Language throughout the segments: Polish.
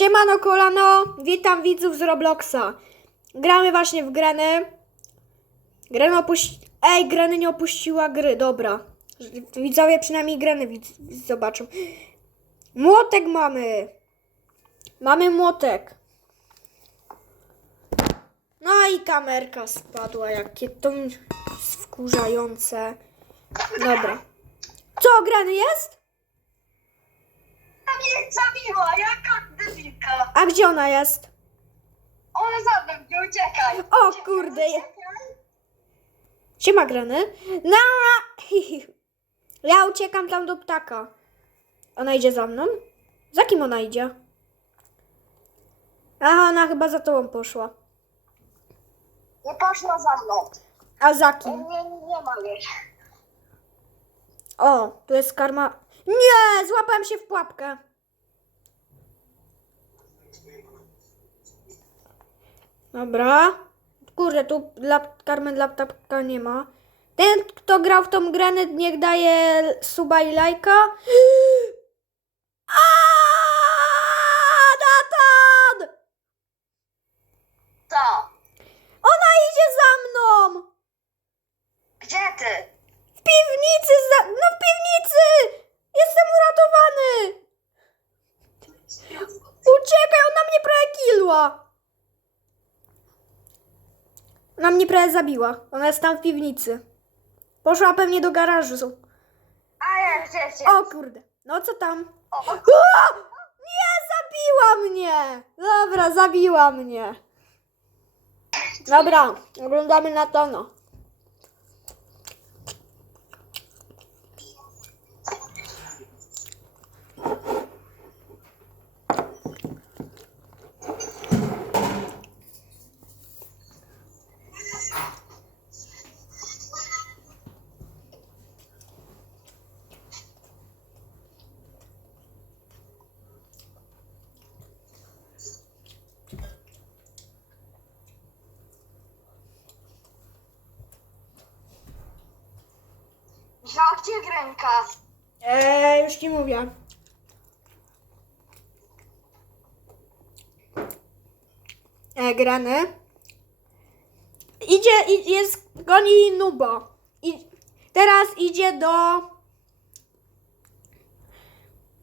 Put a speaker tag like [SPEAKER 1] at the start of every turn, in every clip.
[SPEAKER 1] Siemano kolano, witam widzów z Robloxa. Gramy właśnie w Greny. Greny opuści... Ej, Greny nie opuściła gry, dobra. Widzowie przynajmniej Greny widz... zobaczą. Młotek mamy. Mamy młotek. No i kamerka spadła, jakie to wkurzające. Dobra. Co, Greny jest?
[SPEAKER 2] A mnie zabiła, jaka.
[SPEAKER 1] A gdzie ona jest?
[SPEAKER 2] Ona za mną, nie uciekaj.
[SPEAKER 1] O
[SPEAKER 2] Uciekaj,
[SPEAKER 1] kurde.
[SPEAKER 2] uciekaj.
[SPEAKER 1] Siema Greny. No, ja uciekam tam do ptaka. Ona idzie za mną? Za kim ona idzie? Aha, ona chyba za tobą poszła.
[SPEAKER 2] Nie poszła za mną.
[SPEAKER 1] A za kim?
[SPEAKER 2] nie, nie ma.
[SPEAKER 1] O, tu jest karma. Nie, złapałem się w pułapkę. Dobra. Kurde, tu dla, karmy dla ptaka nie ma. Ten, kto grał w tą grę, niech daje suba i lajka. Natan!
[SPEAKER 2] Co?
[SPEAKER 1] Ona idzie za mną!
[SPEAKER 2] Gdzie ty?
[SPEAKER 1] W piwnicy! Za... No w piwnicy! Jestem uratowany! Uciekaj, ona mnie prawie kilła! Ona mnie prawie zabiła. Ona jest tam w piwnicy. Poszła pewnie do garażu.
[SPEAKER 2] A ja się?
[SPEAKER 1] O kurde. No co tam?
[SPEAKER 2] O, o,
[SPEAKER 1] O! Nie, zabiła mnie! Dobra, zabiła mnie. Dobra, oglądamy na tono.
[SPEAKER 2] Ja, gdzie Grenka?
[SPEAKER 1] Eee, już ci mówię. E, grany. Idzie, i- jest, goni Nubo. I teraz idzie do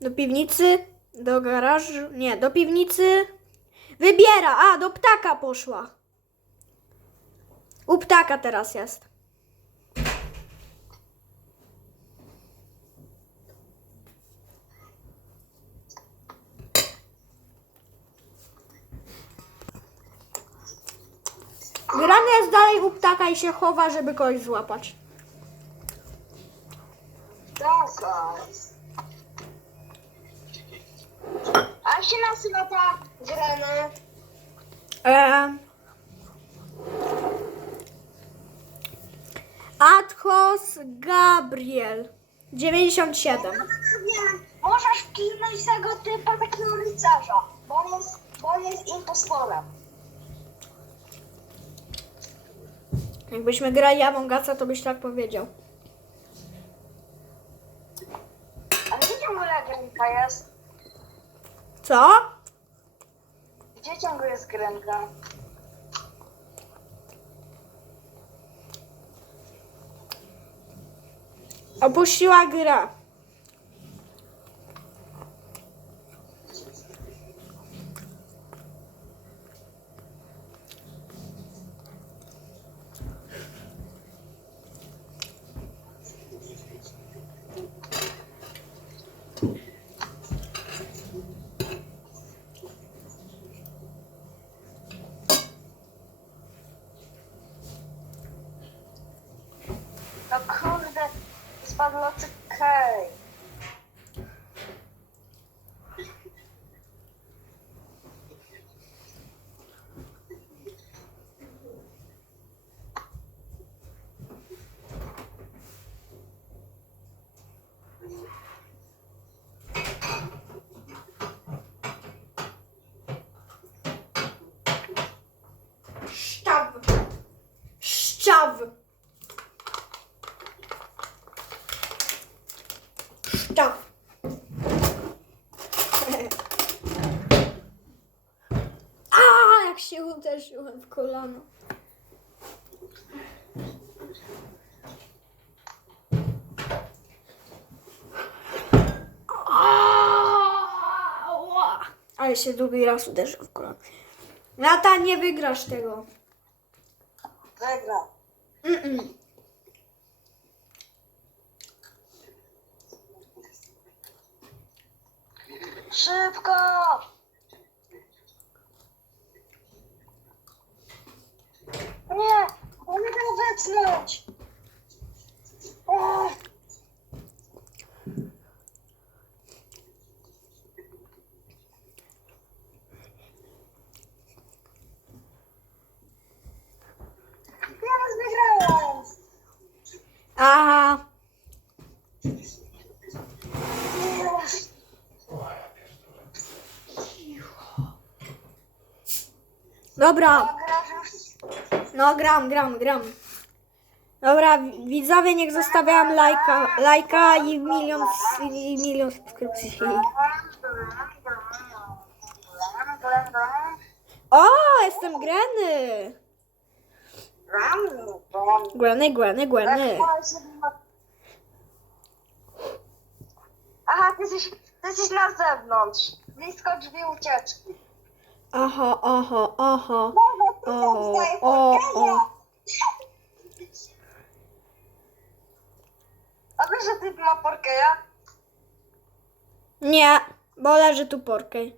[SPEAKER 1] do piwnicy, do garażu, nie, do piwnicy. Wybiera, a, do ptaka poszła. U ptaka teraz jest. Grany jest dalej u ptaka i się chowa, żeby kogoś złapać.
[SPEAKER 2] Dobra. A jak się nazywa ta Grena?
[SPEAKER 1] Eee. Adhos Gabriel 97.
[SPEAKER 2] Nie, możesz kilnąć tego typa, takiego rycerza, bo on jest, bo on jest impostorem.
[SPEAKER 1] Jakbyśmy grali Among Usa, to byś tak powiedział.
[SPEAKER 2] A gdzie ciągle Grenka jest?
[SPEAKER 1] Co?
[SPEAKER 2] Gdzie ciągle jest Grenka?
[SPEAKER 1] Opuściła grę.
[SPEAKER 2] No
[SPEAKER 1] Szczaw. się uderzyłem w kolano. Ale się drugi raz uderzył w kolano. Nata, nie wygrasz tego.
[SPEAKER 2] Wygra.
[SPEAKER 1] Mm-mm.
[SPEAKER 2] Szybko! Nie,
[SPEAKER 1] Dobra,
[SPEAKER 2] już
[SPEAKER 1] no gram, gram, gram. Dobra, widzowie niech zostawiają lajka, lajka i milion, i milion subskrypcji. O, jestem Greny. Greny, Greny, Greny.
[SPEAKER 2] Aha, ty jesteś, ty jesteś na zewnątrz. Blisko drzwi ucieczki.
[SPEAKER 1] Aha, aha, aha. O, o, o.
[SPEAKER 2] A wiesz, że ty ma porkeja?
[SPEAKER 1] Nie, bo leży tu porkej.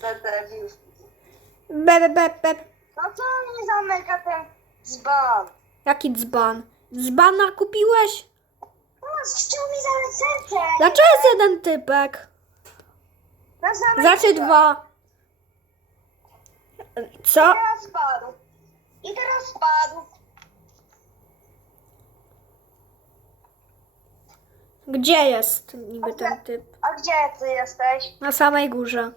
[SPEAKER 2] Debil.
[SPEAKER 1] Be, be, be, be.
[SPEAKER 2] No co mi zamyka ten dzban?
[SPEAKER 1] Jaki dzban? Dzbana kupiłeś?
[SPEAKER 2] No, chciał mi zaraz serce.
[SPEAKER 1] Dlaczego jest jeden typek?
[SPEAKER 2] No, zamykaj
[SPEAKER 1] Znaczy
[SPEAKER 2] go.
[SPEAKER 1] dwa. Co?
[SPEAKER 2] Teraz spadł. I teraz spadł.
[SPEAKER 1] Gdzie jest niby ten typ?
[SPEAKER 2] A gdzie ty jesteś?
[SPEAKER 1] Na samej górze.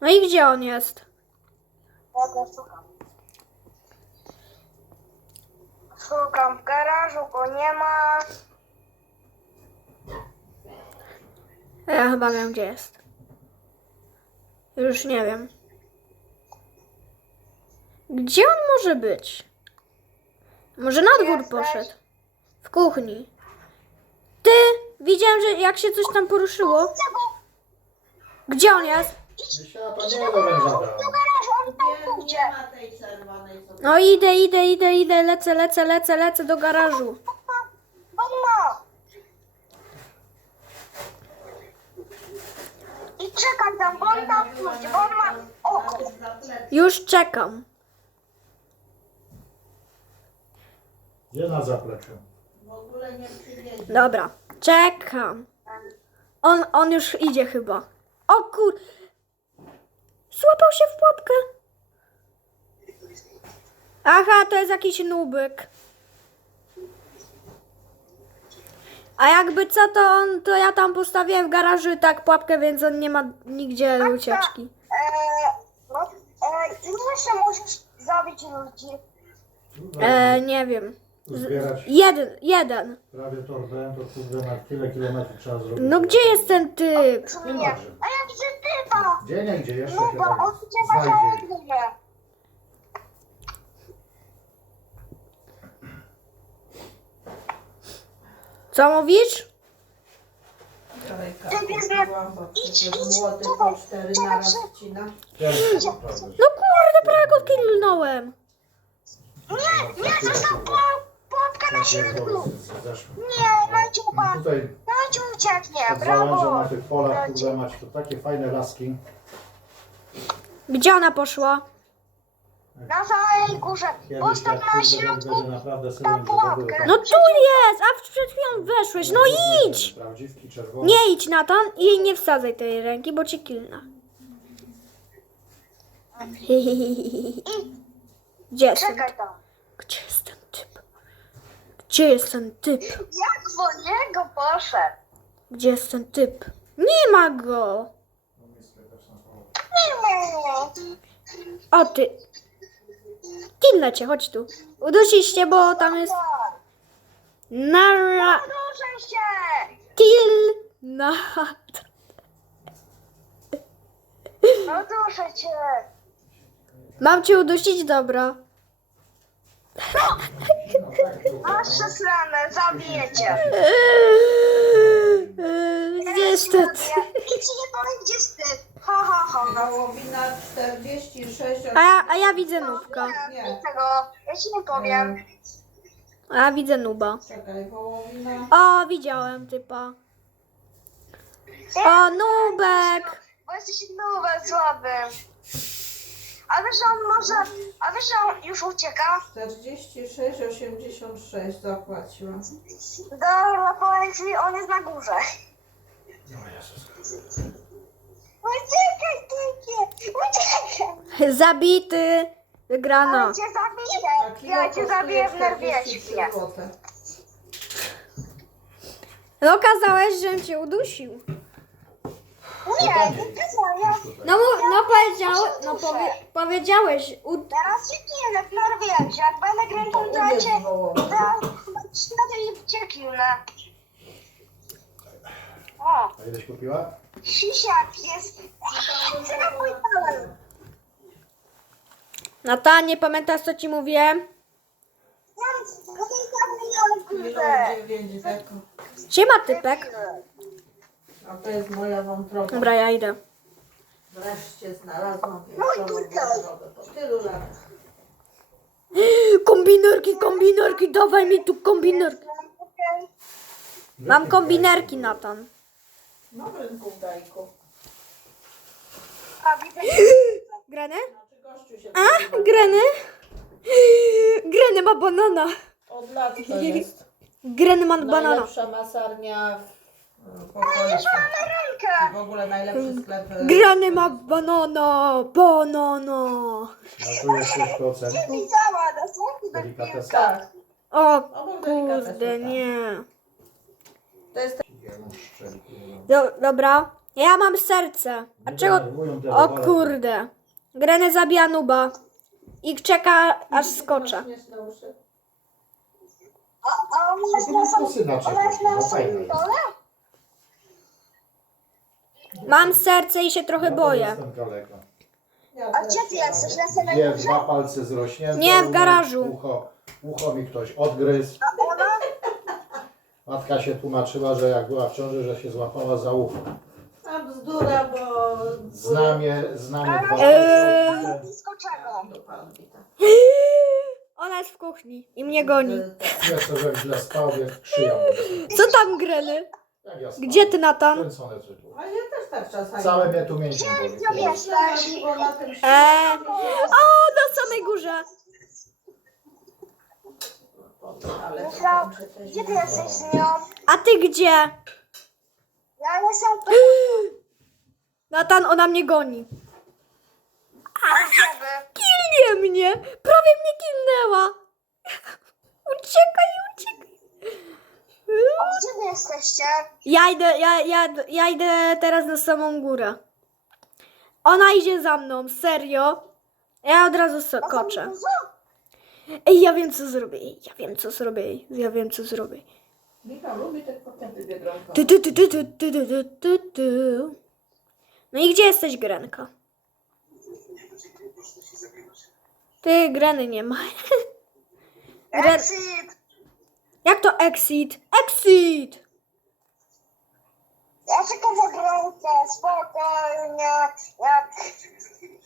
[SPEAKER 1] No i gdzie on jest?
[SPEAKER 2] Ja go szukam. Szukam w garażu, go nie ma.
[SPEAKER 1] Ja chyba wiem gdzie jest. Już nie wiem. Gdzie on może być? Może na dwór poszedł. W kuchni. Ty! Widziałem, że jak się coś tam poruszyło. Gdzie on jest?
[SPEAKER 3] Ma tej czerwonej, co
[SPEAKER 1] No idę, idę, idę, idę, lecę, lecę, lecę, lecę do garażu.
[SPEAKER 2] On ma. I czekam tam, bo on tam pójdzie, bo on ma oko.
[SPEAKER 1] Już czekam.
[SPEAKER 4] Gdzie na zapleczu?
[SPEAKER 3] W ogóle nie przyjedzie.
[SPEAKER 1] Dobra, czekam. On, on już idzie chyba. O kur... Złapał się w pułapkę. Aha, to jest jakiś nubek. A jakby co, to on, to ja tam postawiłem w garażu tak pułapkę, więc on nie ma nigdzie ucieczki.
[SPEAKER 2] Eee, no, eee, ile jeszcze możesz zabić ludzi?
[SPEAKER 1] E, nie wiem.
[SPEAKER 4] Zbierać
[SPEAKER 1] Jeden, jeden.
[SPEAKER 4] prawie torbę, to kurde na tyle kilometrów trzeba zrobić.
[SPEAKER 1] No gdzie jest ten typ?
[SPEAKER 2] Nie. A ja widzę typa.
[SPEAKER 4] Gdzie nie gdzie jeszcze tak
[SPEAKER 2] on
[SPEAKER 4] znajdzie.
[SPEAKER 2] górę.
[SPEAKER 1] Co mówisz?
[SPEAKER 2] Idź, idź,
[SPEAKER 3] cztery wcina.
[SPEAKER 1] No kurde, prawie go kilnąłem.
[SPEAKER 2] Nie, nie, zostaw po, pułapkę na środku. Nie, Maciupa.
[SPEAKER 4] No tutaj
[SPEAKER 2] Maciu ucieknie,
[SPEAKER 4] pod załężą
[SPEAKER 2] brawo.
[SPEAKER 4] na tych polach kurde macie to takie fajne laski.
[SPEAKER 1] Gdzie ona poszła?
[SPEAKER 2] Na samej górze.
[SPEAKER 4] Kiedyś
[SPEAKER 2] Postaw
[SPEAKER 4] jak
[SPEAKER 2] na
[SPEAKER 4] kurde
[SPEAKER 2] środku.
[SPEAKER 4] będzie naprawdę
[SPEAKER 2] pułapkę.
[SPEAKER 1] No tu jest, a przed chwilą weszłeś. No idź!
[SPEAKER 4] Prawdziwki czerwone.
[SPEAKER 1] Nie idź Natan i nie wsadzaj tej ręki, bo cię kilna. Gdzie jest ten,
[SPEAKER 2] Czekaj tam.
[SPEAKER 1] gdzie jest ten typ? Gdzie jest ten typ?
[SPEAKER 2] Jak po niego poszedł?
[SPEAKER 1] Gdzie jest ten typ? Nie ma go!
[SPEAKER 2] Nie ma.
[SPEAKER 1] O ty! Kimnę cię, chodź tu. Udusisz się, bo tam jest... Nara...
[SPEAKER 2] Uduszę się!
[SPEAKER 1] Kill... Nat.
[SPEAKER 2] Uduszę cię!
[SPEAKER 1] Mam cię udusić? Dobra.
[SPEAKER 2] Masz przesrane, zabiję cię!
[SPEAKER 1] Eee, eee, niestety.
[SPEAKER 2] Ja ci nie powiem, gdzie jest. Ha, ha, ha.
[SPEAKER 3] Wołowina 46,
[SPEAKER 1] A ja, a ja widzę nubka.
[SPEAKER 2] Nie, nie tego. Ja ci nie powiem.
[SPEAKER 1] A ja widzę nuba.
[SPEAKER 3] Czekaj, wołowina.
[SPEAKER 1] O, widziałem typa. O, nubek.
[SPEAKER 2] Bo jesteś nowym, słabym. A wiesz, że on może... A wiesz, że on już ucieka?
[SPEAKER 3] 46, 86 zapłaciłam.
[SPEAKER 2] Dobra, powiem ci, on jest na górze.
[SPEAKER 4] No Jezus.
[SPEAKER 2] Uciekaj, typie! Uciekaj!
[SPEAKER 1] Zabity. Wygrana.
[SPEAKER 2] Ja cię zabiję!
[SPEAKER 3] kilo
[SPEAKER 2] Ja cię zabiję w
[SPEAKER 3] 43
[SPEAKER 2] nerwieśmie.
[SPEAKER 3] złote.
[SPEAKER 1] No okazałeś, żem cię udusił.
[SPEAKER 2] Nie, nie kazał, ja...
[SPEAKER 1] No, mu- no powiedział, no powie, powiedziałeś. U,
[SPEAKER 2] Teraz się kilnę w nerwiesie. Jak będę kręcił, to ja cię... Na tej cię kilnę. O,
[SPEAKER 4] A ileś kupiła?
[SPEAKER 2] Sisiak jest... Co na mój talent?
[SPEAKER 1] Nata, nie pamiętasz co ci
[SPEAKER 2] milion,
[SPEAKER 3] Kilo
[SPEAKER 2] kurde.
[SPEAKER 3] 9 deko.
[SPEAKER 1] Siema typek.
[SPEAKER 3] A to jest moja wątroba.
[SPEAKER 1] Dobra, ja idę.
[SPEAKER 3] Wreszcie znalazłam
[SPEAKER 2] tutaj.
[SPEAKER 3] wątrobę po tylu latach.
[SPEAKER 1] Kombinerki, kombinerki, dawaj mi tu kombinerki. Mam kombinerki, Natan.
[SPEAKER 3] No rynku w dajku.
[SPEAKER 2] A widzę...
[SPEAKER 1] Greny?
[SPEAKER 3] Znaczy gościu się
[SPEAKER 1] A. Greny? Greny ma banana.
[SPEAKER 3] Od lat to jest.
[SPEAKER 1] Greny ma banana.
[SPEAKER 3] Najlepsza masarnia w w okolicy.
[SPEAKER 2] Rękę!
[SPEAKER 3] W ogóle najlepszy sklep. e,
[SPEAKER 1] Greny ma banana, banana.
[SPEAKER 4] A tu jest 6%.
[SPEAKER 2] Widziała, do
[SPEAKER 4] Delikatesa.
[SPEAKER 3] Tak.
[SPEAKER 1] O
[SPEAKER 3] Obok
[SPEAKER 1] kurde,
[SPEAKER 3] tak.
[SPEAKER 1] nie.
[SPEAKER 3] To jest.
[SPEAKER 1] Do, dobra, ja mam serce. A czego? O kurde. Greny zabija nuba. I czeka aż skoczę.
[SPEAKER 2] A, a ona jest na
[SPEAKER 4] jest
[SPEAKER 2] samym...
[SPEAKER 4] syna
[SPEAKER 2] Ona jest na
[SPEAKER 4] no
[SPEAKER 2] samym
[SPEAKER 4] jest.
[SPEAKER 2] dole?
[SPEAKER 1] Mam serce i się trochę boję.
[SPEAKER 2] A gdzie ty jesteś? Na samej
[SPEAKER 4] Dwie,
[SPEAKER 2] górze?
[SPEAKER 4] dwa palce zrośnięte.
[SPEAKER 1] Nie, w garażu.
[SPEAKER 4] Ucho, ucho mi ktoś odgryzł.
[SPEAKER 2] A?
[SPEAKER 4] Matka się tłumaczyła, że jak była w ciąży, że się złapała za ucho.
[SPEAKER 3] A bzdura, bo...
[SPEAKER 4] Znamie, znamie dwa
[SPEAKER 1] Eee.
[SPEAKER 4] palce.
[SPEAKER 2] Blisko czego?
[SPEAKER 3] Do pan wita.
[SPEAKER 1] Ona jest w kuchni i mnie goni.
[SPEAKER 4] Ja sobie źle spał, więc szyja mnie.
[SPEAKER 1] Co tam Greny?
[SPEAKER 4] Jak ja spałem?
[SPEAKER 1] Gdzie ty Natan?
[SPEAKER 4] Kręcone.
[SPEAKER 3] A ja też tak czasami.
[SPEAKER 4] Całe mnie tu mięśnie boli.
[SPEAKER 2] Gdzie jesteś?
[SPEAKER 3] Bo na tym
[SPEAKER 1] Eee. O, na samej górze.
[SPEAKER 2] Gdzie ty jesteś z nią?
[SPEAKER 1] A ty gdzie?
[SPEAKER 2] Ja jestem tu.
[SPEAKER 1] Natan, ona mnie goni.
[SPEAKER 2] A gdzie wy?
[SPEAKER 1] Kilnie mnie! Prawie mnie kilnęła! Uciekaj, uciekaj!
[SPEAKER 2] Gdzie wy jesteście?
[SPEAKER 1] Ja idę, ja, ja, ja idę teraz na samą górę. Ona idzie za mną, serio. Ja od razu so- koczę. Ej, ja wiem co zrobię, Ej, ja wiem co zrobię, Ej, ja wiem co zrobię.
[SPEAKER 3] Michał lubi te patenty biedronka.
[SPEAKER 1] Tu, tu, tu, tu, tu, tu, tu, tu, tu, tu. No i gdzie jesteś, Grenka? Ty, Greny nie ma. Gren...
[SPEAKER 2] Exit!
[SPEAKER 1] Jak to exit? Exit!
[SPEAKER 2] Ja czekam za gronkę, spokojnie, jak...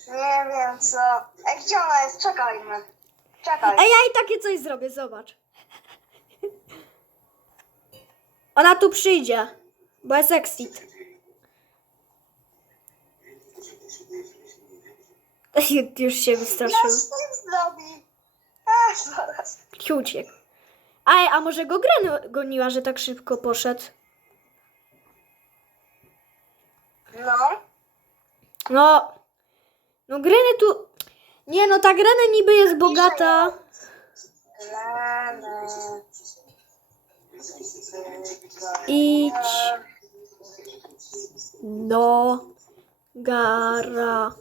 [SPEAKER 2] Nie wiem co. Ej, gdzie ona jest? Czekajmy. Czekaj.
[SPEAKER 1] Ej, ja i takie coś zrobię, zobacz. Ona tu przyjdzie, bo jest exit. Już się wystraszył.
[SPEAKER 2] Z tym zrobi. A, zaraz.
[SPEAKER 1] Uciekł. Ej, a może go Gren goniła, że tak szybko poszedł?
[SPEAKER 2] No.
[SPEAKER 1] No, no Greny tu... Nie no, ta Greny niby jest bogata. Idź do garażu.